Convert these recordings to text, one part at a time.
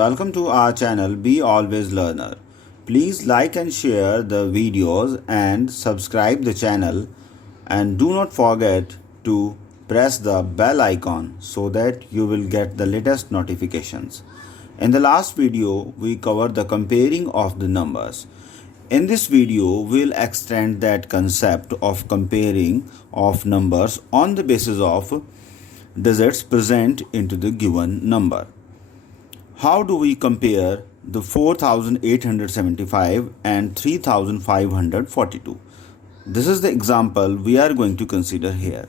welcome to our channel Be Always Learner. Please like and share the videos and subscribe the channel, and do not forget to press the bell icon so that you will get the latest notifications. In the last video we covered the comparing of the numbers. In this video we'll extend that concept of comparing of numbers on the basis of digits present into the given number. How do we compare the 4875 and 3542? This is the example we are going to consider here.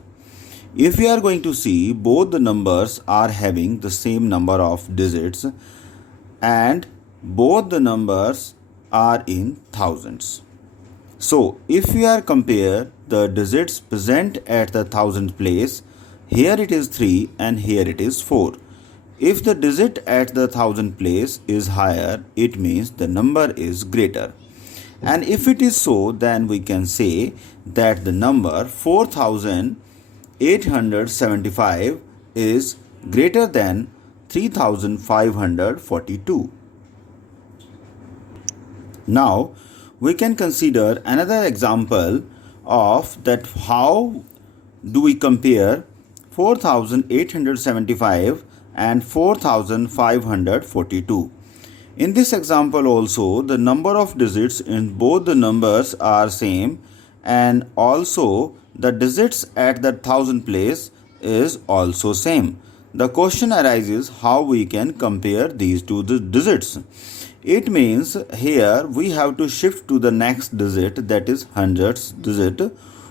If we are going to see, both the numbers are having the same number of digits and both the numbers are in thousands. So if we are compare the digits present at the thousand place, here it is 3 and here it is 4. If the digit at the thousand place is higher, it means the number is greater. And if it is so, then we can say that the number 4875 is greater than 3542. Now we can consider another example of that how do we compare 4875 and 4542. In this example also, the number of digits in both the numbers are same, and also the digits at the thousand place is also same. The question arises how we can compare these two digits. It means here we have to shift to the next digit, that is hundredths digit,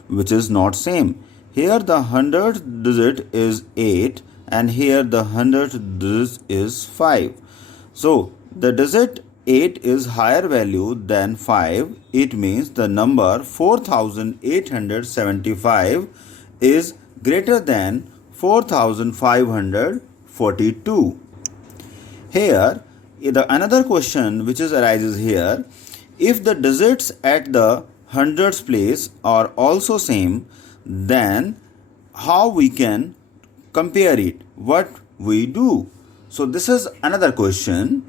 which is not same. Here the hundredth digit is 8 and here the hundredth digit is 5. So the digit 8 is higher value than 5. It means the number 4875 is greater than 4542. Here another question which arises here, if the digits at the hundredths place are also same, then how we can compare it? What we do? So this is another question.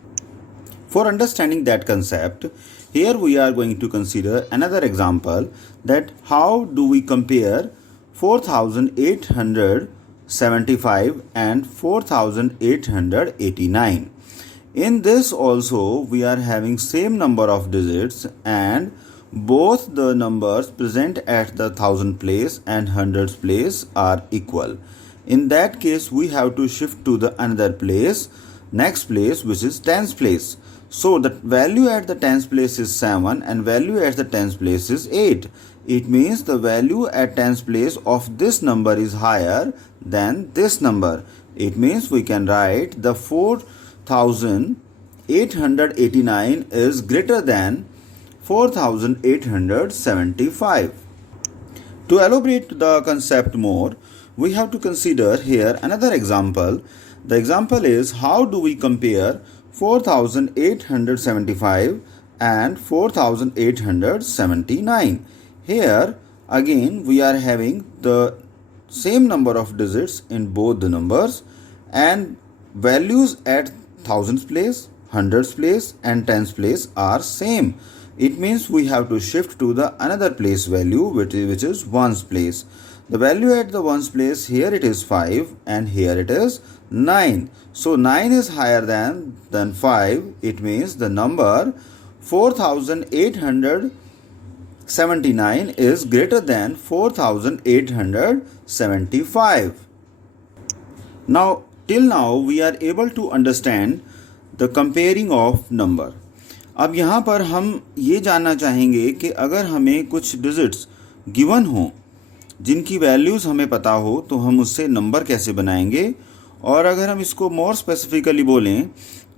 For understanding that concept, here we are going to consider another example, that how do we compare 4875 and 4889. In this also we are having same number of digits and both the numbers present at the thousand place and hundreds place are equal. In that case we have to shift to the another place, next place, which is tens place. So the value at the tens place is 7 and value at the tens place is 8. It means the value at tens place of this number is higher than this number. It means we can write the 4889 is greater than 4875. To elaborate the concept more, we have to consider here another example. The example is how do we compare 4875 and 4879. Here again we are having the same number of digits in both the numbers and values at thousands place, hundreds place and tens place are same. It means we have to shift to the another place value which is ones place. The value at the ones place, here it is 5 and here it is 9. So 9 is higher than 5. It means the number 4879 is greater than 4875. Now till now we are able to understand the comparing of number. अब यहाँ पर हम ये जानना चाहेंगे कि अगर हमें कुछ डिजिट्स गिवन हों जिनकी वैल्यूज़ हमें पता हो तो हम उससे नंबर कैसे बनाएंगे, और अगर हम इसको मोर स्पेसिफिकली बोलें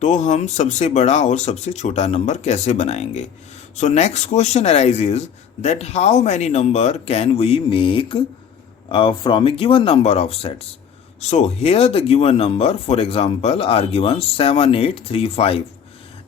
तो हम सबसे बड़ा और सबसे छोटा नंबर कैसे बनाएंगे. So next question arises that how many number can we make from a given number of sets. So here the given number, for example, are given 7835,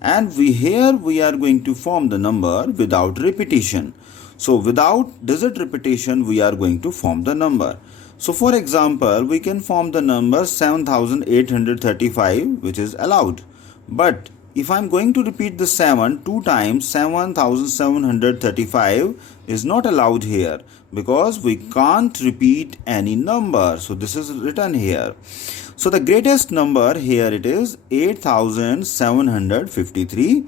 and here we are going to form the number without repetition. So without digit repetition we are going to form the number. So for example, we can form the number 7835, which is allowed. But if I'm going to repeat the 7 2 times, 7735 is not allowed here because we can't repeat any number. So this is written here. So the greatest number here it is 8753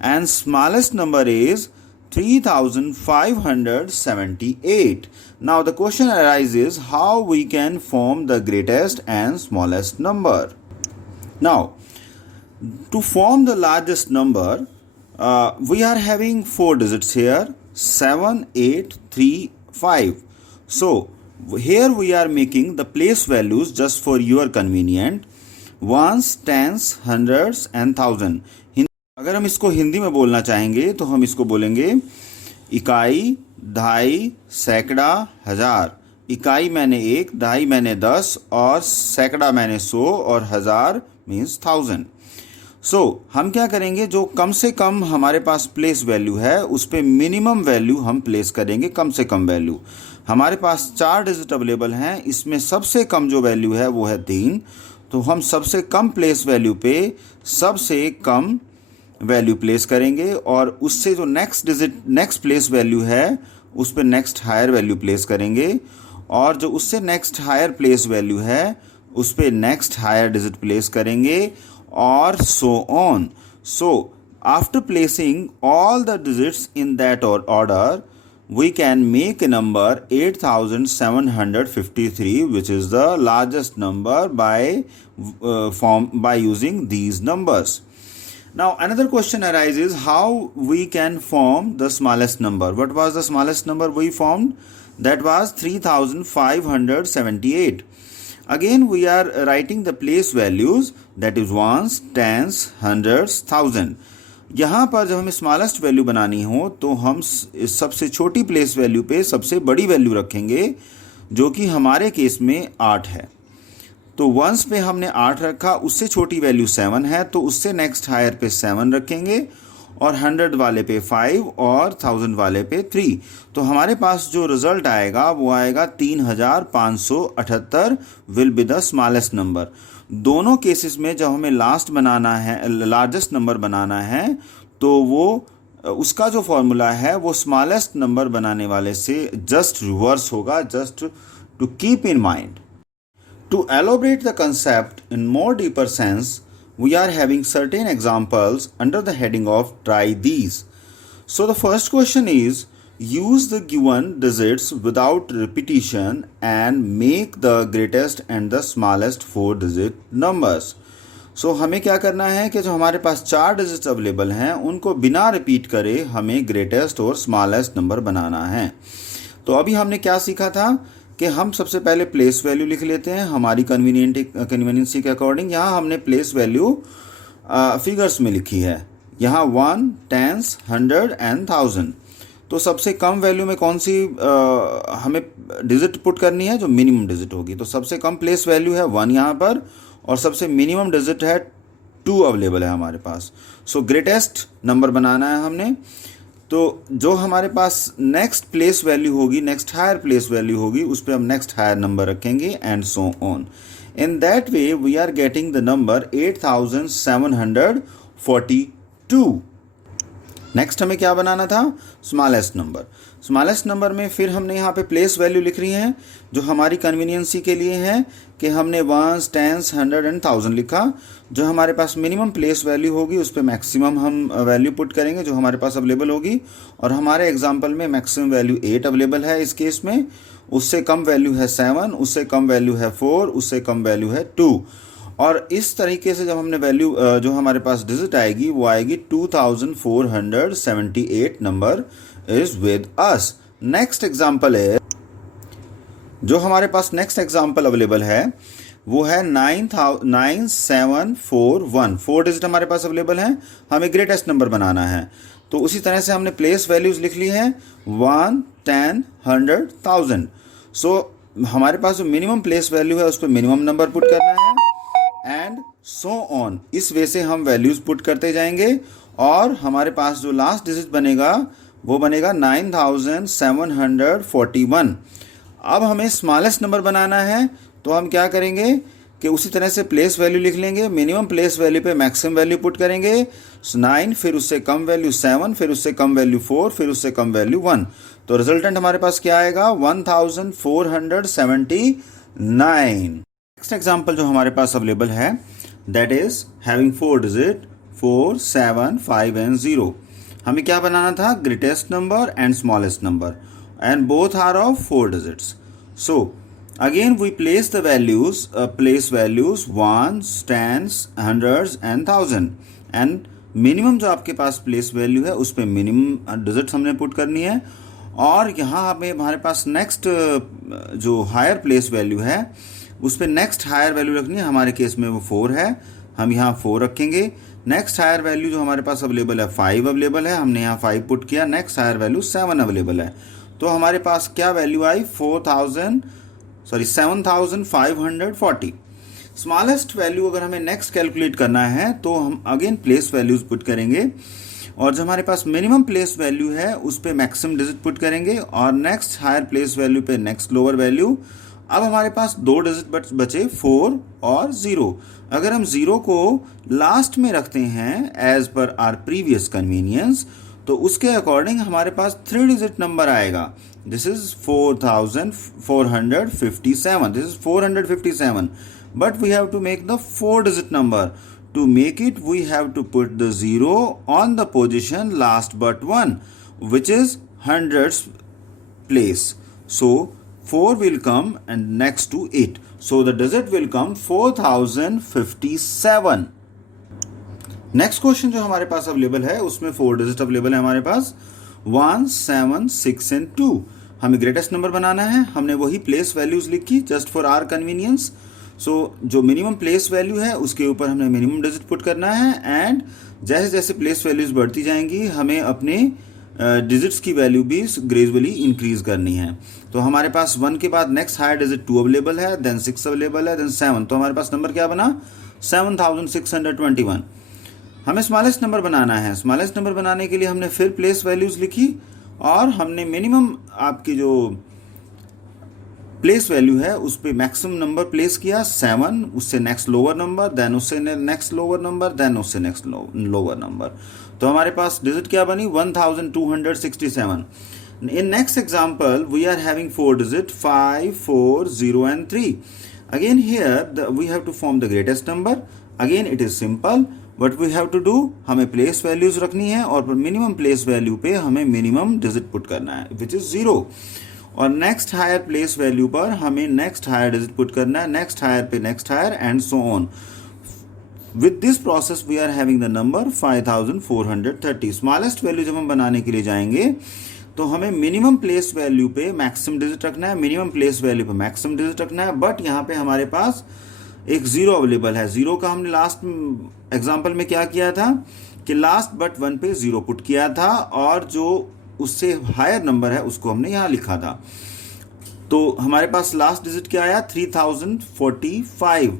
and smallest number is 3578. Now the question arises how we can form the greatest and smallest number. Now to form the largest number, we are having 4 digits here, 7, 8, 3, 5. So here we are making the place values just for your convenient, ones, tens, hundreds and thousand. अगर हम इसको हिंदी में बोलना चाहेंगे तो हम इसको बोलेंगे इकाई, दहाई, सैकड़ा, हजार. इकाई मैंने 1, दहाई मैंने 10 और सैकड़ा मैंने 100 और हजार मीन्स 1000. सो हम क्या करेंगे, जो कम से कम हमारे पास प्लेस वैल्यू है उस पर मिनिमम वैल्यू हम प्लेस करेंगे. कम से कम वैल्यू हमारे पास 4 डिजिट अवेलेबल हैं, इसमें सबसे कम जो वैल्यू है वो है 3. तो हम सबसे कम प्लेस वैल्यू पे सबसे कम वैल्यू प्लेस करेंगे और उससे जो नेक्स्ट प्लेस वैल्यू है उस पर नेक्स्ट हायर वैल्यू प्लेस करेंगे और जो उससे नेक्स्ट हायर प्लेस वैल्यू है उस पर नेक्स्ट हायर डिजिट प्लेस करेंगे और so on. So after placing all the digits in that order, we can make a number 8753, which is the largest number by using these numbers. Now another question arises how we can form the smallest number. What was the smallest number we formed? That was 3578. Again we are writing the place values, that is ones, tens, hundreds, thousand. यहाँ पर जब हमें smallest value बनानी हो तो हम सबसे छोटी प्लेस वैल्यू पे सबसे बड़ी वैल्यू रखेंगे जो कि हमारे केस में 8 है. तो वंस पे हमने 8 रखा, उससे छोटी वैल्यू 7 है तो उससे नेक्स्ट हायर पे 7 रखेंगे और 100 वाले पे 5 और 1000 वाले पे 3. तो हमारे पास जो रिजल्ट आएगा वो आएगा 3578 will be the smallest number. दोनों केसेस में जब हमें लार्जेस्ट नंबर बनाना है तो वो उसका जो फॉर्मूला है वो स्मॉलेस्ट नंबर बनाने वाले से जस्ट रिवर्स होगा. Just to keep in mind. To elaborate the concept in more deeper sense, we are having certain examples under the heading of try these. So the first question is, use the given digits without repetition and make the greatest and the smallest 4 digit numbers. So हमें क्या करना है कि जो हमारे पास 4 digits available हैं उनको बिना रिपीट करे हमें ग्रेटेस्ट और स्मॉलेस्ट नंबर बनाना है. तो अभी हमने क्या सीखा था कि हम सबसे पहले प्लेस वैल्यू लिख लेते हैं हमारी कन्वीनियंसी के अकॉर्डिंग. यहाँ हमने प्लेस वैल्यू फिगर्स में लिखी है. यहाँ 1, tens, 100 and 1000. तो सबसे कम वैल्यू में कौन सी हमें डिजिट पुट करनी है, जो मिनिमम डिजिट होगी. तो सबसे कम प्लेस वैल्यू है 1 यहाँ पर और सबसे मिनिमम डिजिट है 2 अवेलेबल है हमारे पास. सो ग्रेटेस्ट नंबर बनाना है हमने. तो जो हमारे पास नेक्स्ट प्लेस वैल्यू होगी, नेक्स्ट हायर प्लेस वैल्यू होगी, उस पर हम नेक्स्ट हायर नंबर रखेंगे and so on. In that way we are getting the number 8742. Next हमें क्या बनाना था, स्मॉलेस्ट नंबर. स्मॉलेस्ट नंबर में फिर हमने यहाँ पे प्लेस वैल्यू लिख रही हैं जो हमारी कन्वीनियंसी के लिए है कि हमने वंस, टेंस, 100 एंड 1000 लिखा. जो हमारे पास मिनिमम प्लेस वैल्यू होगी उस पर मैक्सिमम हम वैल्यू पुट करेंगे जो हमारे पास अवेलेबल होगी. और हमारे एग्जाम्पल में मैक्सिमम वैल्यू 8 अवेलेबल है इस केस में. उससे कम वैल्यू है 7, उससे कम वैल्यू है 4, उससे कम वैल्यू है 2. और इस तरीके से जब हमने वैल्यू जो हमारे पास डिजिट आएगी वो आएगी 2478 number is with us. Next example है, जो हमारे पास नेक्स्ट एग्जाम्पल अवेलेबल है वो है 9741. 4 डिजिट हमारे पास अवेलेबल हैं, हमें ग्रेटेस्ट नंबर बनाना है. तो उसी तरह से हमने प्लेस वैल्यूज लिख ली है 1, 10, 100, 1000. सो हमारे पास जो मिनिमम प्लेस वैल्यू है उस पर मिनिमम नंबर पुट करना है एंड सो ऑन. इस वे से हम वैल्यूज पुट करते जाएंगे और हमारे पास जो लास्ट डिजिट बनेगा वो बनेगा 9741. अब हमें स्मॉलेस्ट नंबर बनाना है तो हम क्या करेंगे कि उसी तरह से प्लेस वैल्यू लिख लेंगे, मिनिमम प्लेस वैल्यू पे मैक्सिमम वैल्यू पुट करेंगे 9, फिर उससे कम वैल्यू 7, फिर उससे कम वैल्यू 4, फिर उससे कम वैल्यू 1। तो रिजल्टेंट हमारे पास क्या आएगा 1479। नेक्स्ट एग्जाम्पल जो हमारे पास अवेलेबल है that is having 4 digit 4, 7, 5 and 0। हमें क्या बनाना था greatest number and smallest number and both are of 4 digits. So again we place the values place values ones, tens, hundreds and thousand and minimum जो आपके पास place value है उस पे minimum digits हमने पुट करनी है। और यहाँ हमें हमारे पास नेक्स्ट जो हायर प्लेस वैल्यू है उस पे नेक्स्ट हायर वैल्यू रखनी है। हमारे केस में वो 4 है, हम यहाँ 4 रखेंगे। नेक्स्ट हायर वैल्यू जो हमारे पास अवेलेबल है 5 अवेलेबल है, हमने यहाँ 5 पुट किया। नेक्स्ट हायर वैल्यू 7 अवेलेबल है। तो हमारे पास क्या वैल्यू आई 7540। स्मॉलेस्ट वैल्यू अगर हमें नेक्स्ट कैलकुलेट करना है तो हम अगेन प्लेस वैल्यूज पुट करेंगे और जो हमारे पास मिनिमम प्लेस वैल्यू है उस पे मैक्सिमम डिजिट पुट करेंगे और नेक्स्ट हायर प्लेस वैल्यू पे नेक्स्ट लोअर वैल्यू। अब हमारे पास 2 डिजिट बचे 4 और 0। अगर हम 0 को लास्ट में रखते हैं as per our previous convenience तो उसके अकॉर्डिंग हमारे पास 3 डिजिट नंबर आएगा। This is 4457. This is 457. But we have to make the 4-digit number. To make it, we have to put the 0 on the position last but 1, which is hundreds place. So 4 will come and next to 8. So the digit will come 4057. Next question जो हमारे पास available है उसमें 4 digit available है हमारे पास 1, 7, 6 and 2। हमें greatest number बनाना है, हमने वही प्लेस वैल्यूज लिखी जस्ट फॉर आर कन्वीनियंस। सो जो मिनिमम प्लेस वैल्यू है उसके ऊपर हमने मिनिमम डिजिट पुट करना है एंड जैसे जैसे प्लेस वैल्यूज बढ़ती जाएंगी हमें अपने डिजिट्स की वैल्यू भी ग्रेजुअली इंक्रीज करनी है। तो हमारे पास 1 के बाद नेक्स्ट हायर डिजिट 2 अवेलेबल है, देन 6 अवेलेबल है, देन 7। तो हमारे पास नंबर क्या बना 7621। हमें स्मॉलेस्ट नंबर बनाना है। स्मॉलेस्ट नंबर बनाने के लिए हमने फिर प्लेस वैल्यूज लिखी और हमने मिनिमम आपकी जो प्लेस वैल्यू है उस पे मैक्सिमम नंबर प्लेस किया 7, उससे नेक्स्ट लोअर नंबर, देन उससे नेक्स्ट लोअर नंबर, देन उससे नेक्स्ट लोअर नंबर। तो हमारे पास डिजिट क्या बनी 1267। In next example we are having 4 digit 5, 4, 0 and 3। Again here we have to form the greatest number. Again it is simple what we have to do, हमें place values रखनी है और minimum place value पे हमें minimum digit put करना है which is 0 और next higher place value पर हमें नेक्स्ट हायर डिजिट पुट करना है, नेक्स्ट हायर पे next higher and so on. With this process we are having the number 5430। Smallest value जब हम बनाने के लिए जाएंगे तो हमें मिनिमम प्लेस वैल्यू पे मैक्सिमम डिजिट रखना है, मिनिमम प्लेस वैल्यू पे मैक्सिमम डिजिट रखना है। बट यहाँ पे हमारे पास एक 0 अवेलेबल है। 0 का हमने लास्ट एग्जाम्पल में क्या किया था कि लास्ट बट 1 पे 0 पुट किया था और जो उससे हायर नंबर है उसको हमने यहाँ लिखा था। तो हमारे पास लास्ट डिजिट क्या आया 3045।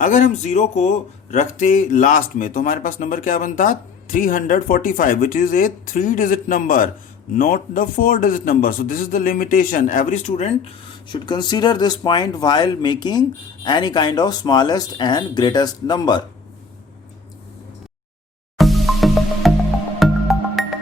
अगर हम 0 को रखते लास्ट में तो हमारे पास नंबर क्या बनता 345 which is a 3-digit number, not the 4-digit number. So this is the limitation. Every student should consider this point while making any kind of smallest and greatest number.